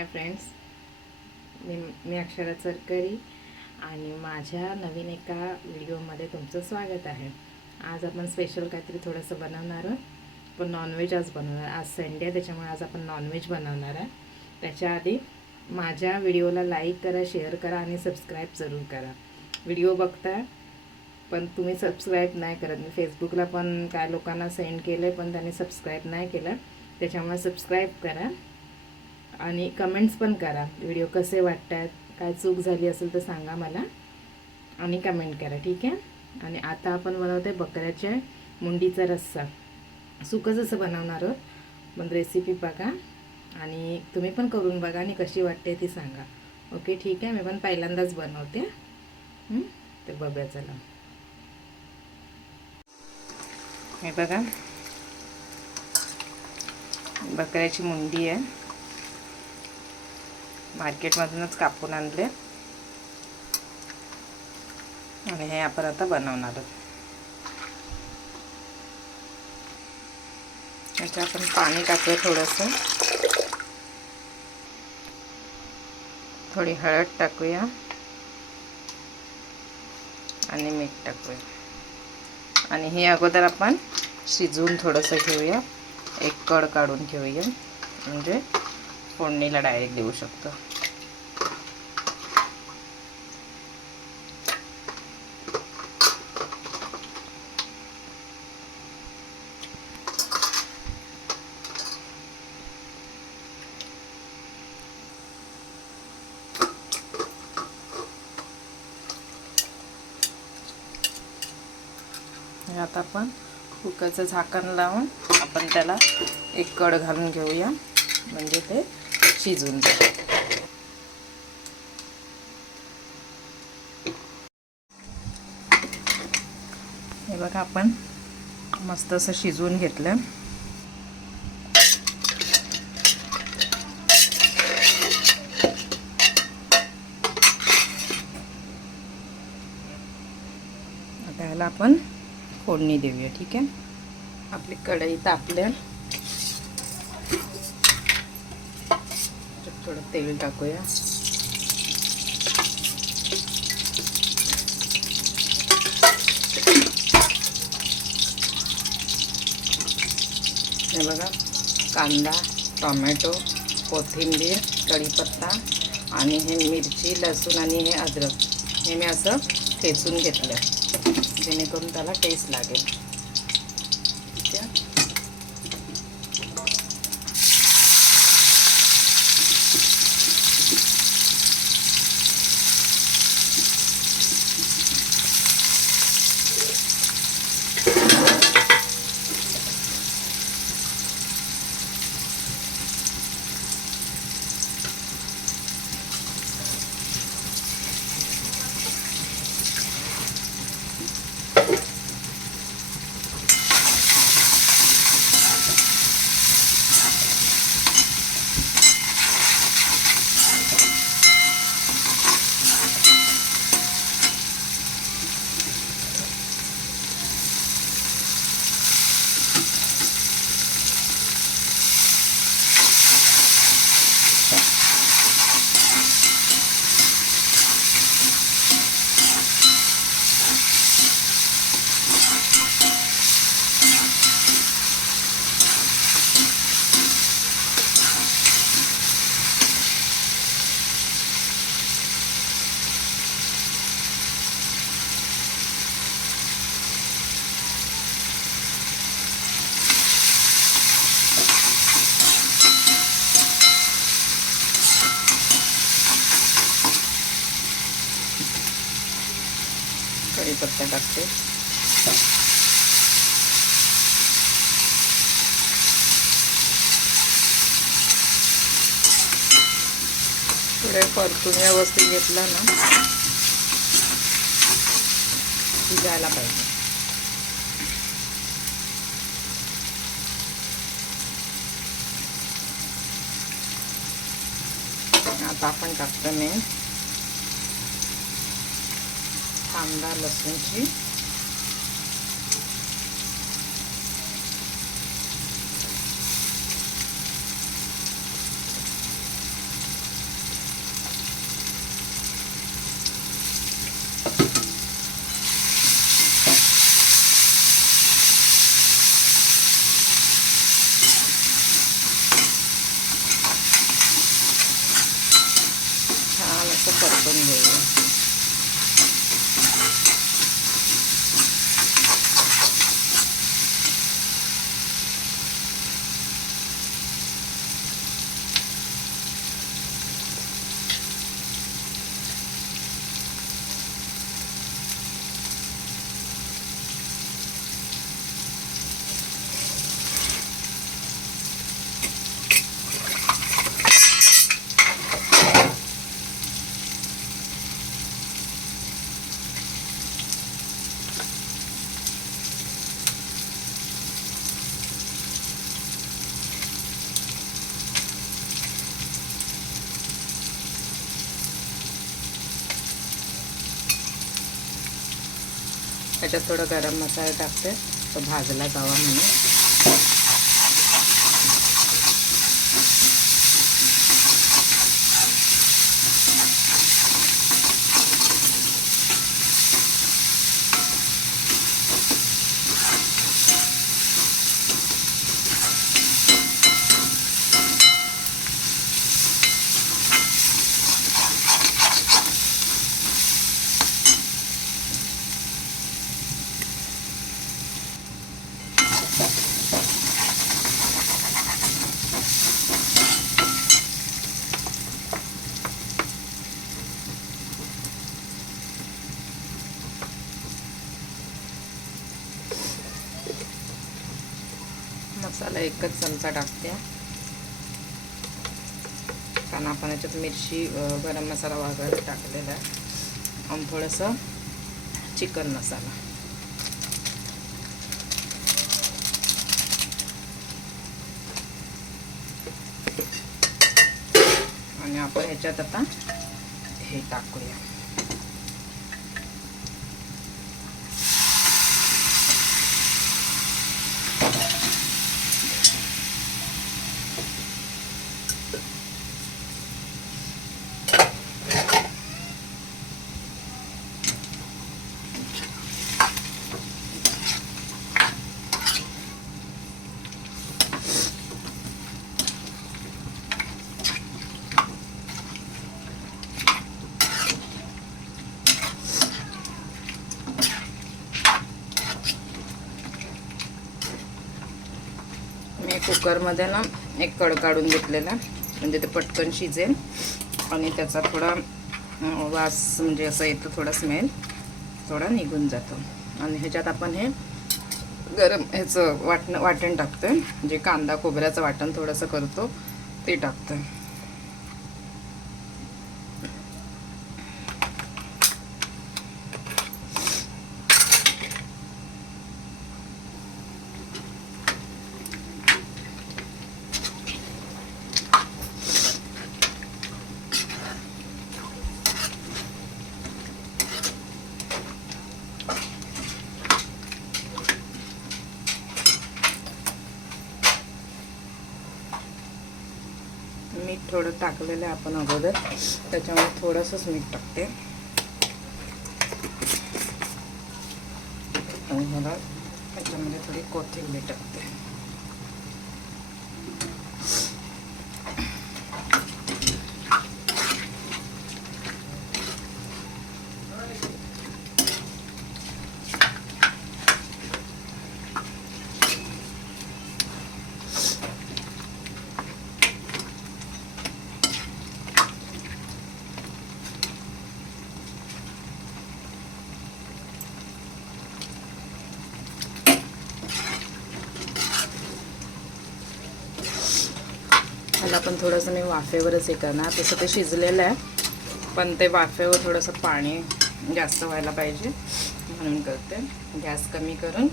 Hi friends. मी मी अक्षरा चरकरी आणि माझ्या नवीन एका व्हिडिओमध्ये तुमचं स्वागत आहे. आज आपण स्पेशल काहीतरी थोडंसं बनवणार आहोत. पण नॉनव्हेज आज बनवणार. आज संडे आहे त्याच्यामुळे आज आपण नॉनव्हेज बनवणार आहे. त्याच्या आधी माझ्या व्हिडिओला लाईक करा शेअर करा आणि सबस्क्राईब जरूर करा. व्हिडिओ बघता पण तुम्ही सबस्क्राईब नाही करत. मी फेसबुकला पण काय लोकांना सेंड केलं आहे पण त्यांनी सबस्क्राईब नाही केलं. त्याच्यामुळे सबस्क्राईब करा. आणि कमेंट्स पण करा. व्हिडिओ कसे वाटतात? काय चूक झाली असेल तर सांगा मला. आणि कमेंट करा ठीक आहे? आणि आता आपण बनवते बकऱ्याच्या मुंडीचा रस्सा. सुकं असं बनवणार आहोत. पण रेसिपी बघा. आणि तुम्ही पण करून बघा आणि कशी वाटते ती सांगा. ओके ठीक आहे? मी पण पहिल्यांदाच बनवते. तर बघूया चला. हे बघा. बकऱ्याची मुंडी आहे. मार्केटमधूनच कापून आणले. आणि हे आपण आता बनवणार आहोत. याच्यात आपण पाणी टाकूया थोडंसं. थोडी हळद टाकूया. आणि मीठ टाकूया. आणि हे अगोदर आपण शिजवून थोडंसं घेऊया. एक कड काढून घेऊया. म्हणजे फोडणीला डायरेक्ट देऊ शकतो. आता आपण कुकरचं झाकण लावून आपण त्याला एक कड घालून घेऊया. म्हणजे ते शिजून जाईल. हे बघा आपण मस्त असं शिजवून घेतलं. आता ह्याला आपण फोडणी देऊया ठीक आहे? आपली कढई तापल्या. थोडं तेल टाकूया. हे बघा कांदा टोमॅटो कोथिंबीर कढीपत्ता आणि हे मिरची लसूण आणि हे अद्रक हे मी असं ठेचून घेतलं जेणेकरून त्याला टेस्ट लागेल ठीक आहे कढीपत्ता टाकते थोडे परतून व्यवस्थित घेतला ना. जायला पाहिजे. आता आपण टाकतो मी कांदा लसूणची. छान असं परतून घेऊया. त्याच्यात थोडं गरम मसाला टाकते. तो भाजला जावा म्हणून. मसाला एकच चमचा टाकते. कारण आपण याच्यात मिरची गरम मसाला वगैरे टाकलेला आहे. आणि थोडंसं चिकन मसाला आणि आपण ह्याच्यात आता हे टाकूया मी कुकरमध्ये ना एक कड काढून घेतलेला म्हणजे ते पटकन शिजेल. आणि त्याचा थोडा वास म्हणजे असं येतो थोडा स्मेल थोडा निघून जातो. आणि ह्याच्यात आपण हे गरम ह्याचं वाटणं वाटण टाकतोय. जे कांदा खोबऱ्याचं वाटण थोडंसं करतो ते टाकतोय मीठ थोडं टाकलेलं आहे आपण अगोदर. त्याच्यामुळे थोडंसंच मीठ टाकते. आणि मला त्याच्यामध्ये थोडी कोथिंबीर टाकते. त्याला पण थोडंसं मी वाफेवरच हे करणार. तसं ते शिजलेलं आहे. पण ते वाफेवर थोडंसं पाणी जास्त व्हायला पाहिजे म्हणून करते. गॅस कमी करून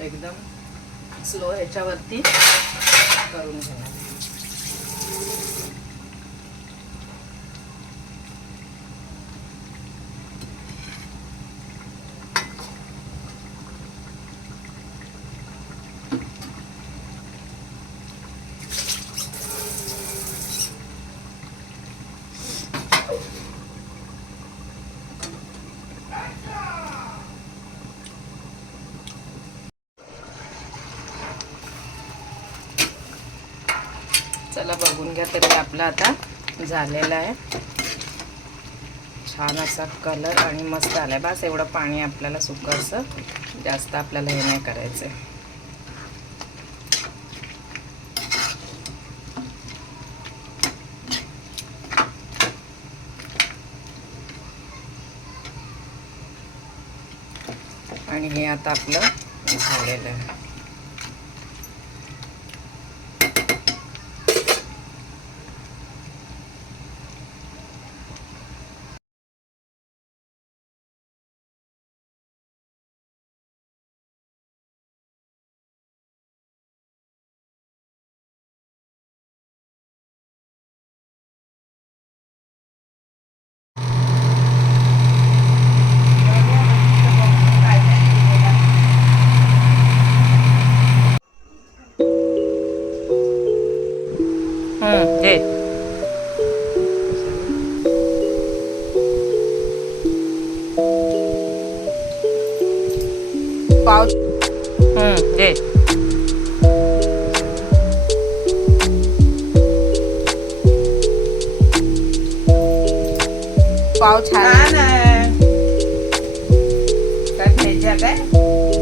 एकदम स्लो ह्याच्यावरती करून घेणार. बघा तरी आपला आता झालेला आहे. छान असा कलर आणि मस्त आलाय. बस एवढं पाणी आपल्याला सुकं असं जास्त आपल्याला हे नाही करायचं आणि हे आता आपलं झालेलं आहे. पाव छान छान आहे काय भेजा काय